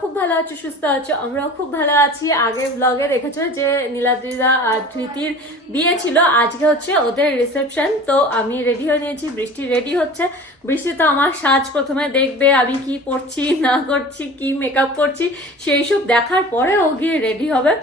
খুব ভালো আছো, সুস্থ আছো, আমরাও খুব ভালো আছি। আগের ব্লগে দেখেছো যে নীলাদ্রিদা আর ধৃতির বিয়ে ছিল, আজকে হচ্ছে ওদের রিসেপশন। তো আমি রেডি হয়ে নিয়েছি, বৃষ্টি রেডি হচ্ছে। বৃষ্টি তো আমার সাজ প্রথমে দেখবে, আমি কি পরছি না করছি, কি মেকআপ করছি, সেই সব দেখার পরে ও গিয়ে রেডি হবে।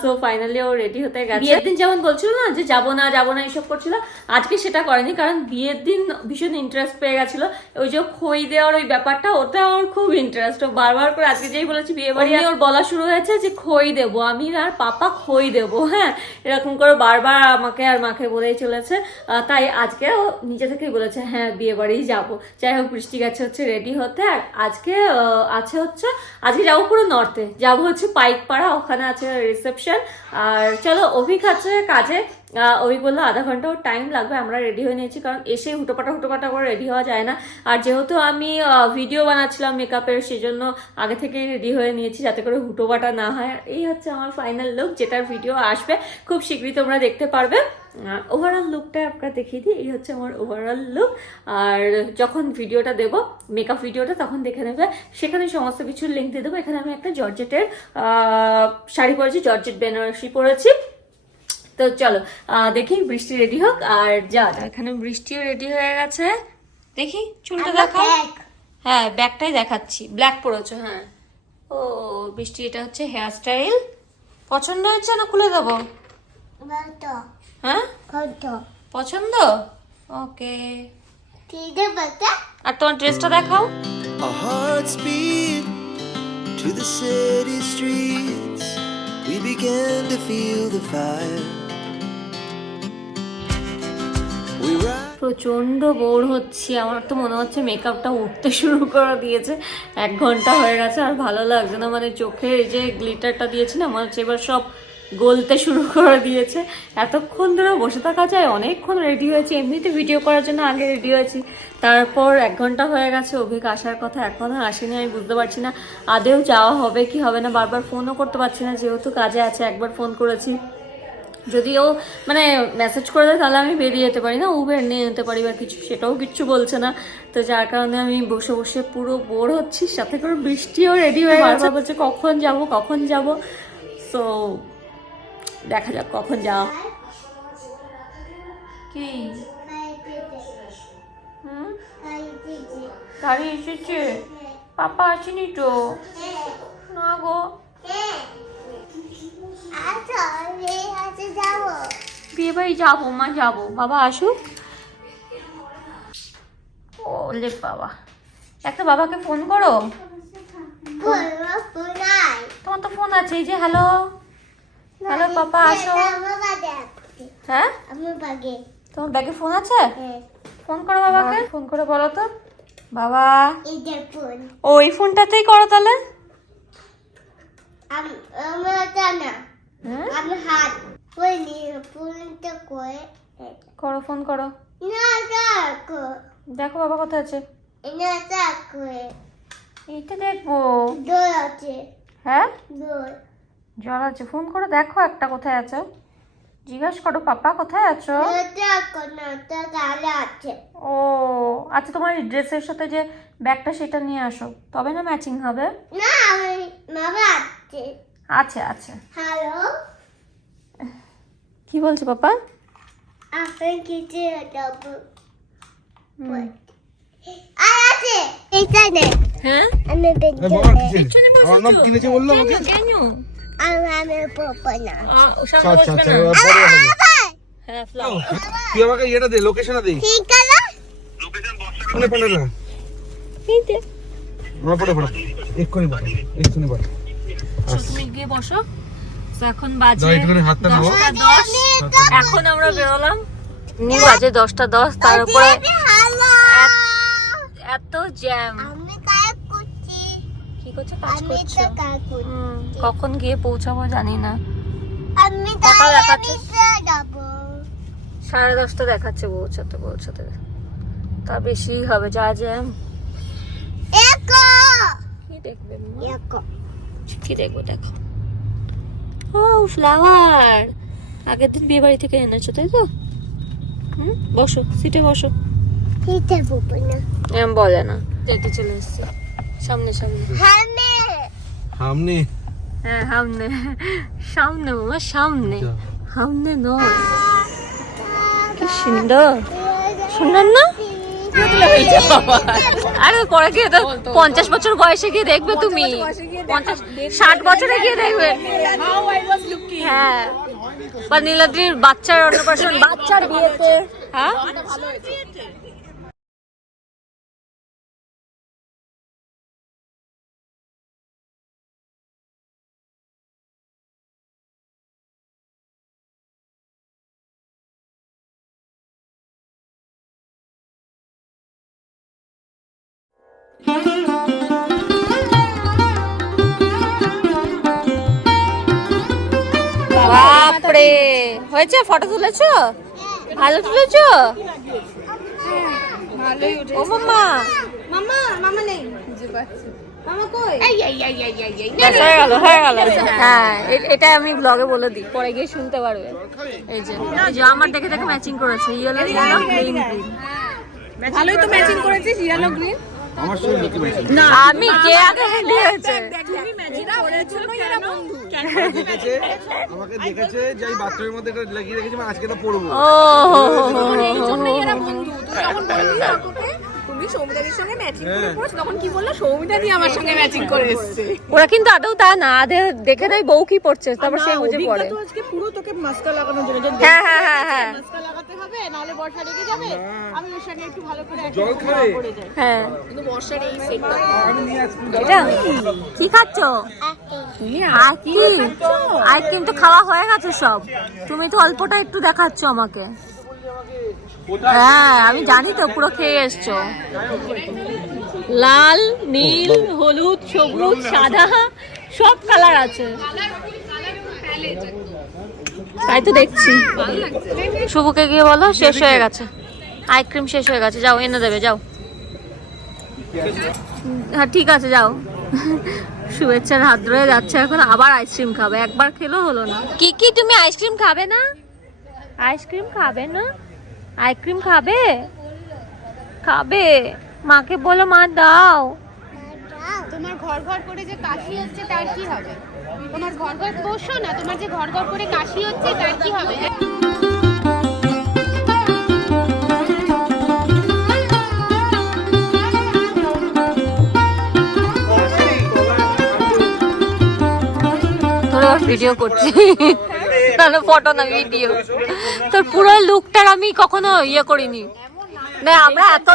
সো ফাইনালি ও রেডি হতে গেছে। বিয়ের দিন যেমন বলছিল না যে যাবো না এইসব করছিল, আজকে সেটা করেনি, কারণ বিয়ের দিন ভীষণ ইন্টারেস্ট পেয়ে গেছিল। ওই যে খই দেওয়ার ওই ব্যাপারটা, ওটা ওর খুব ইন্টারেস্ট। ও বারবার করে আজকে যেই বলেছি বিয়ে বাড়ি, ওর বলা শুরু হয়েছে যে খই দেবো, আমি আর পাপা খই দেবো। হ্যাঁ, এরকম করে বারবার আমাকে আর মাকে বলেই চলেছে। তাই আজকে ও নিজে থেকেই বলেছে হ্যাঁ বিয়ে বাড়ি যাবো। যাই হোক, বৃষ্টি গেছে হচ্ছে রেডি হতে। আর আজকে আছে হচ্ছে, আজকে যাবো পুরো নর্থে, যাবো হচ্ছে পাইকপাড়া, ওখানে আছে রিসেপশন। আর চলো, অভিক আছে কাজে। ওই বললো আধা ঘন্টাও টাইম লাগবে। আমরা রেডি হয়ে নিয়েছি, কারণ এসে হুটোপাটা করে রেডি হওয়া যায় না। আর যেহেতু আমি ভিডিও বানাচ্ছিলাম মেকআপের, সেই জন্য আগে থেকে রেডি হয়ে নিয়েছি যাতে করে হুটোপাটা না হয়। আর এই হচ্ছে আমার ফাইনাল লুক, যেটার ভিডিও আসবে খুব শীঘ্রই, তোমরা দেখতে পারবে। ওভারঅল লুকটা আপনারা দেখিয়ে দিই, এই হচ্ছে আমার ওভারঅল লুক। আর যখন ভিডিওটা দেবো, মেকআপ ভিডিওটা, তখন দেখে নেবে, সেখানে সমস্ত কিছুর লিঙ্ক দিয়ে দেবো। এখানে আমি একটা জর্জেটের শাড়ি পরেছি, জর্জেট বেনারসি পরেছি। তো চলো দেখি বৃষ্টি রেডি হোক আর যা। এখানে বৃষ্টিও রেডি হয়ে গেছে, দেখি চুলটা দেখাও। হ্যাঁ, ব্যাগটাই দেখাচ্ছি, ব্ল্যাক পরেছো। হ্যাঁ, ও বৃষ্টি, এটা হচ্ছে হেয়ার স্টাইল। পছন্দ হচ্ছে না খুলে দেবো? হ্যাঁ, পছন্দ, ওকে। আর তোমার ড্রেসটা দেখাও। Our hearts beat to the city streets. We began to feel the fire. We ride. প্রচন্ড বোর হচ্ছি, আমার তো মনে হচ্ছে মেকআপটা উঠতে শুরু করে দিয়েছে। 1 ঘন্টা হয়ে গেছে আর ভালো লাগছে না, মানে চোখে এই যে গ্লিটারটা দিয়েছি না, মনে হচ্ছে এবার সব গলতে শুরু করে দিয়েছে। এতক্ষণ ধরে বসে থাকা যায়, অনেকক্ষণ রেডি হয়েছি, এমনিতে ভিডিও করার জন্য আগে রেডি হয়েছি। তারপর 1 ঘন্টা হয়ে গেছে, অভিক আসার কথা এখনো আসেনি। আমি বুঝতে পারছি না আদেও যাওয়া হবে কি হবে না, বারবার ফোনও করতে পারছি না, যেহেতু কাজে আছে। একবার ফোন করেছি, যদিও মানে মেসেজ করে দেয় তাহলে আমি বেরিয়ে যেতে পারি না, উবের নিয়ে যেতে পারি বা কিছু, সেটাও কিচ্ছু বলছে না। তো যার কারণে আমি বসে বসে পুরো বোর হচ্ছি। সাথে করে বৃষ্টিও রেডি হয়ে গেছে, বলছে কখন যাব। সো দেখা যাক কখন যাওয়া। কি গাড়ি এসেছে? পাপা আসেনি তো? না গো, বিয়ে বাড়ি যাবো, মা যাবো, বাবা আসুক। ওলে বাবা, একটা বাবাকে ফোন করো। তোমার তো ফোন আছে, এই যে হ্যালো হ্যালো পাপা আসো। হ্যাঁ, তোমার ব্যাগে ফোন আছে? ফোন করো বাবাকে, ফোন করে বলো তো বাবা। ওই ফোনটাতেই করো তাহলে। করো, ফোন করো, দেখো বাবা কোথায় আছে। এইটা দেখবো। হ্যাঁ, জল আছে, ফোন করে দেখো একটা কোথায় আছো, জিজ্ঞাসা করো পাপা কোথায় আছো। ও আচ্ছা, তোমার ড্রেসের সাথে যে ব্যাগটা সেটা নিয়ে আসো, তবে না ম্যাচিং হবে। আছে আছে। হ্যালো, কি বলছো পাপা? আপনার কিছু এইখানে। হ্যাঁ, আমি আমার নাম কিনেছে বললো আমাকে। কেন? আমি পাপা না। আচ্ছা আচ্ছা আচ্ছা, এবার পরে হবে। হ্যাঁ, ফ্লাওয়ার। তুই আমাকে এটা দে, লোকেশনটা দে। ঠিক আছে, ফোনে ফোনে না, এই যে আমার পরে পড়া, এক্ষুনি পড়া, এক্ষুনি পড়া। তুমি গিয়ে বসো। তো এখন বাজে দাও একটুখানি হাতটা নাও। 10:10। এখন আমরা বেরোলাম, বাজে 10:10। তার উপরে হ্যালো, এত জ্যাম। আমি কাজ করছি। কি করছো? কাজ আমি করছো? তো কাজ করছি। কখন গিয়ে পৌঁছাবো জানি না। আমি সকাল দেখাচ্ছে যাব। 10:30 দেখাচ্ছে পৌঁছাতে। তা বেশি হবে যা জ্যাম। একো কি দেখবে? একো কি দেখবো? দেখো, ও ফ্লাওয়ার আগের দিন বিয়ে বাড়ি থেকে এনেছো, তাই তো? বসো, সিটে বসো। হিতে বলবো না। বলে না, দেখতে চলে এসছে সামনে। আমি সামনে হ্যাঁ সামনে সামনে মামা সামনে সামনে নয়। কি সুন্দর সুন্দর না? আরে পরে গিয়ে তো 50 বছর বয়সে গিয়ে দেখবে তুমি, 50-60 বছরে গিয়ে দেখবে। হ্যাঁ বা নীলাদ্রির বাচ্চার অন্নপ্রাশন, বাচ্চার বিয়েতে। হ্যাঁ বাপরে, হয়েছে? ফটো তুলেছো? ভালো তুলেছো? ও মাম্মা, ব্যাস হয়ে গেল হয়ে গেল। হ্যাঁ এটা আমি ব্লগে বলে দিই, পরে গিয়ে শুনতে পারবে। এই যে আমার দেখে দেখে ম্যাচিং করেছে, ইয়েলো ইয়েলো গ্রিন গ্রিন। ভালোই তো ম্যাচিং করেছিস, ইয়েলো গ্রিন। আমার সঙ্গে কি ম্যাচিং? না আমি কে আগে রেডি হয়েছে? তুমি ম্যাচিং করার জন্যই এরা বন্ধু। আমাকে দেখেছে যে এই বাথরুমের মধ্যে এটা লাগিয়ে রেখেছি, আমি আজকে এটা পরবো। ও এই জন্যই এরা বন্ধু। তুই যখন বললি আমাকে তুমি সৌমিতাদির সঙ্গে ম্যাচিং করে পড়ছো, তখন কি বললো? সৌমিতাদি আমার সঙ্গে ম্যাচিং করে এসেছে। ওরা কিন্তু আদৌ তা না, দেখে দেয় বউ কি পড়ছে, তারপর সে বুঝে পড়ে। তো আজকে পুরো তোকে মাস্কা লাগানোর জন্য, যদি হ্যাঁ হ্যাঁ হ্যাঁ হ্যাঁ মাস্কা লাগাতে হবে, নাহলে বর্ষা রেগে যাবে। আমি ওর সঙ্গে একটু ভালো করে জল খাবে? পড়ে যাই। হ্যাঁ। কিন্তু বর্ষার এই সেটটা এটা কি খাচ্ছ? আইসক্রিম তো খাওয়া হয়ে গেছে সব, তুমি তো অল্পটা একটু দেখাচ্ছ আমাকে। হ্যাঁ আমি জানি তো, পুরো খেয়ে এসছো। লাল, নীল, হলুদ, সবুজ, সাদা সব কালার আছে, তাই তো দেখছি। শুভকে গিয়ে বলো শেষ হয়ে গেছে, আইসক্রিম শেষ হয়ে গেছে, যাও এনে দেবে, যাও। হ্যাঁ ঠিক আছে যাও। শুভেচ্ছার হাত ধরে যাচ্ছে, এখন আবার আইসক্রিম খাবে, একবার খেলো হলো না। কি কি তুমি আইসক্রিম খাবে না? আইসক্রিম খাবে না? আইসক্রিম খাবে? খাবে? মাকে বলো মা দাও। তোমার ঘর ঘর করে যে কাশি হচ্ছে তার কি হবে? তোমার ঘর ঘর বসো না, তোমার যে ঘর ঘর করে কাশি হচ্ছে তার কি হবে? তোর ভিডিও করছি, তাহলে ফটো না ভিডিও। তোর পুরো লুকটার আমি কখনো ইয়ে করিনি না, আমরা এত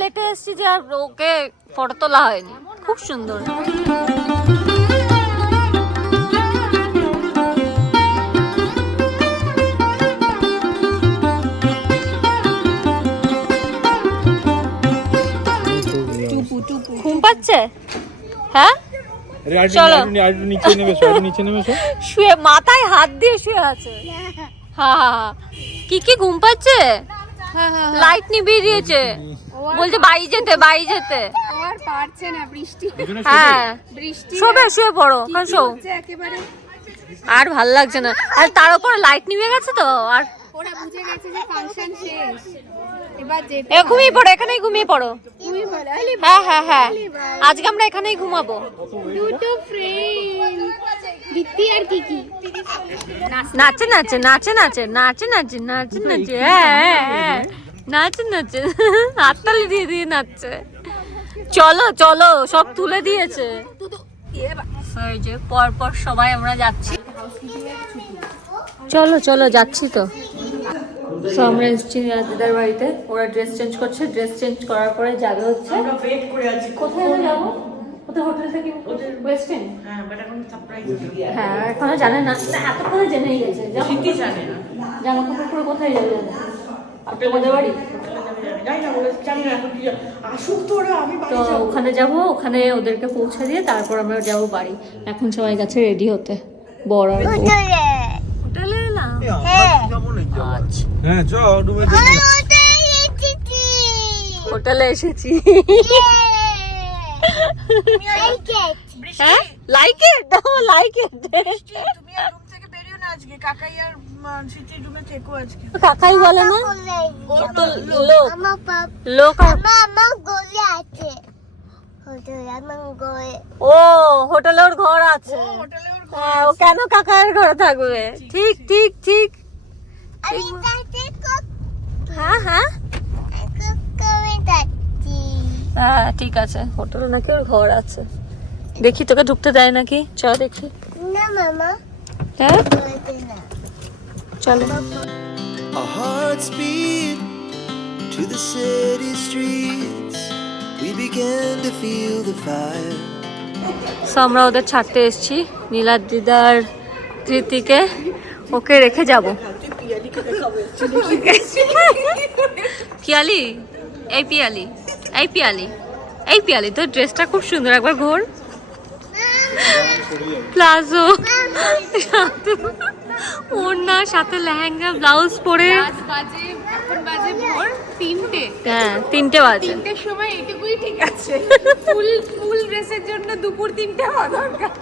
লেটে এসছি যে আর ওকে ফটো তোলা হয়নি। খুব সুন্দর। ঘুম পাচ্ছে? হ্যাঁ চলো। শুয়ে মাথায় হাত দিয়ে শুয়ে আছে। হ্যাঁ কি কি ঘুম পাচ্ছে? লাইট নিভিয়ে দিয়েছে, বলছে বাড়ি যেতে বাড়ি যেতে। আর পারছে না, বৃষ্টি হ্যাঁ বৃষ্টি শোবে, শুয়ে পড়ো, শো। একেবারে আর ভাল লাগছে না, আর তার উপর লাইট নিভে গেছে তো। আর ওরা বুঝে গেছে যে ফাংশন শেষ, এবার যেতে ঘুমিয়ে পড়ো, এখানেই ঘুমিয়ে পড়ো। তুমি বলো হ্যাঁ হ্যাঁ হ্যাঁ আজকে আমরা এখানেই ঘুমাবো। দুটো ফ্রেন্ড দিতি আর কি কি নাচে নাচে নাচে নাচে নাচে নাচে নাচে নাচে হ্যাঁ হ্যাঁ নাচে নাচে হাততালি দিয়ে দিয়ে নাচছে। চলো চলো, সব তুলে দিয়েছে। এই যে পর পর সবাই আমরা যাচ্ছি, চলো চলো যাচ্ছি তো। তো আমরা এসেছি দিদার বাড়িতে, ওরা ড্রেস চেঞ্জ করছে, ড্রেস চেঞ্জ করার পরে যাবে হচ্ছে। কোথায় যাবো? কোথায় হোটেল থেকে? West End. হ্যাঁ এখনো জানে না, এতক্ষণে জেনেই গেছে। জামা কাপড় পরে কোথায় যাবে? আপনাদের বাড়ি? তো ওখানে যাব, ওখানে ওদেরকে পৌঁছে দিয়ে তারপর আমরা যাব বাড়ি। এখন সবাই গেছে রেডি হতে, বড় আর বউ। হোটেলে এলাম। আচ্ছা হ্যাঁ চ রুমে হোটেলে এসেছি। হ্যাঁ লাইক ইট, লাইক ইট। তুমি আর রুম থেকে বেরিও না আজকে, কাকাই আর সিটির রুমে থেকো আজকে। কাকাই বলে না, লোক আমার লোক আর আমার গলে আছে। hotel আমার ঘরে ও হোটেলে ওর ঘর আছে। হ্যাঁ, ও কেন কাকার ঘরে থাকবে? ঠিক ঠিক ঠিক। আমি তাতে হ্যাঁ হ্যাঁ করে যাচ্ছি। হ্যাঁ ঠিক আছে, হোটেলে নাকি ওর ঘর আছে। দেখি তোকে ঢুকতে দেয় নাকি, চল দেখি। না মামা হ্যাঁ বলতে না। চলো। Our hearts beat to the city streets. We began to feel the fire. So, আমরা ওদের ছাড়তে এসেছি, নীলার দিদার কৃতিকে ওকে রেখে যাব। পিয়ালি, এই পিয়ালি, এই পিয়ালি, এই পিয়ালি, তোর ড্রেসটা খুব সুন্দর, একবার ঘোর। প্লাজো, ওড়না, সাথে লেহেঙ্গা, ব্লাউজ পরে। এখন বাজে ভোর 3টে। হ্যাঁ 3টে বাজে। 3টের সময় এইটুকুই ঠিক আছে। ফুল ড্রেসের জন্য দুপুর 3টে হওয়া দরকার।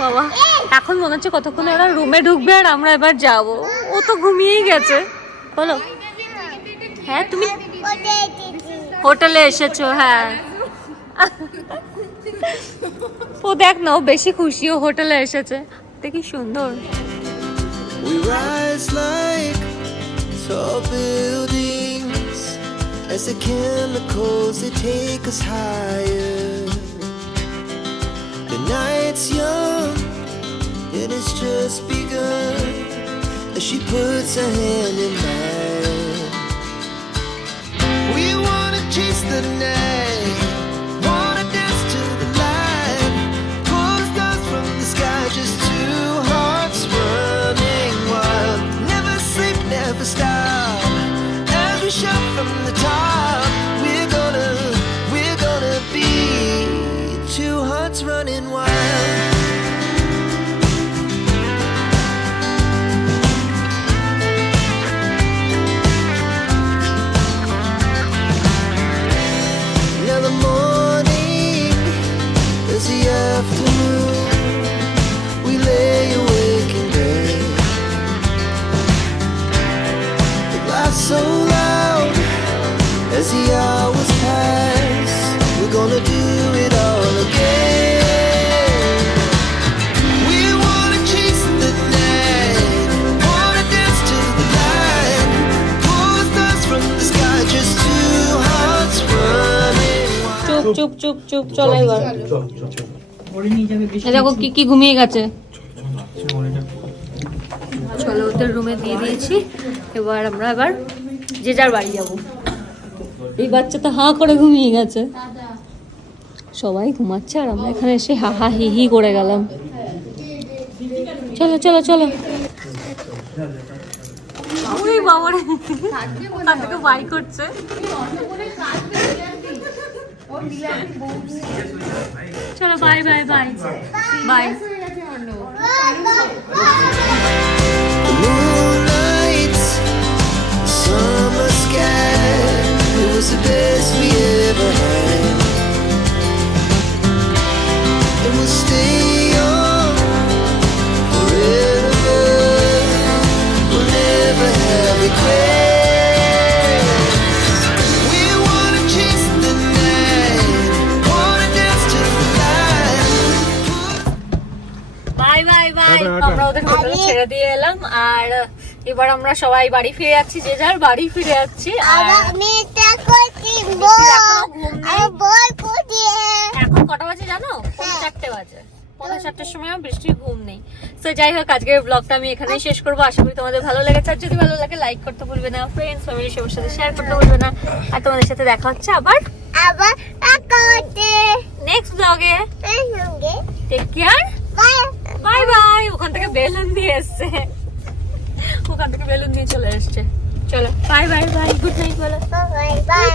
বাবা, এখন মনে হচ্ছে কতক্ষণ ওরা রুমে ঢুকবে আর আমরা এবার যাব। ও তো ঘুমিয়েই গেছে। বলো। হ্যাঁ তুমি হোটেলে এসেছো? হ্যাঁ। ও দেখ না, ও বেশি খুশি, ও হোটেলে এসেছে। দেখি সুন্দর। We rise like tall buildings as the chemicals they take us higher. The night's young and it's just begun as she puts her hand in mine. We wanna chase the night, wanna dance to the light, pull the stars from the sky, just two hearts running wild. Never sleep, never stop, as we shout from the top. We're gonna be two hearts running wild. Now the morning is the afternoon. We lay awake in bed. The laughs so loud as the hours pass. We're gonna do it all again. We wanna chase the night, wanna dance to the light, pull the stars from the sky, just two hearts running wild. চুপ চুপ চুপ চুপ, চলো এবার। এই দেখো কি কি ঘুমিয়ে গেছে। চলো, ওদের রুমে দিয়ে দিয়েছি। এবার আমরা যে যার বাড়ি যাব। এই বাচ্চা তো হাঁ করে ঘুমিয়ে গেছে। সবাই ঘুমাচ্ছে আর আমরা এখানে এসে হা হা হি হি করে গেলাম। চলো চলো চলো। ওই বাবারে, ওখান থেকে বাই করছে। চলো bye bye bye by. The moonlight, the summer sky, it was the best we ever had. And we'll stay on forever. We'll never have regrets. We wanna chase the night, wanna dance to the light. By bye by. আমরা ওদের হোটেলে ছেড়ে দিয়ে এলাম আর এবার আমরা সবাই বাড়ি ফিরে যাচ্ছি, যে যার বাড়ি ফিরে যাচ্ছি। আর আমি এটা করছি বল আমি বল পড়ি। এখন কটা বাজে জানো? 4:30 বাজে। 4:30 সময় বৃষ্টির ঘুম নেই। তো যাই হোক, আজকের ব্লগটা আমি এখানেই শেষ করবো। আশা করি তোমাদের ভালো লেগেছে। আর যদি ভালো লাগে লাইক করতে ভুলবে না, ফ্রেন্ডস ফ্যামিলি সবার সাথে শেয়ার করতে ভুলবে না। আর তোমাদের সাথে দেখা হচ্ছে আবার করতে নেক্সট ব্লগে। এই সঙ্গে take care, bye bye bye. ওখান থেকে বেলুন দিয়ে এসছে, ওখান থেকে বেলুন দিয়ে চলে এসছে। চলো bye bye bye, good night বলো। Bye by.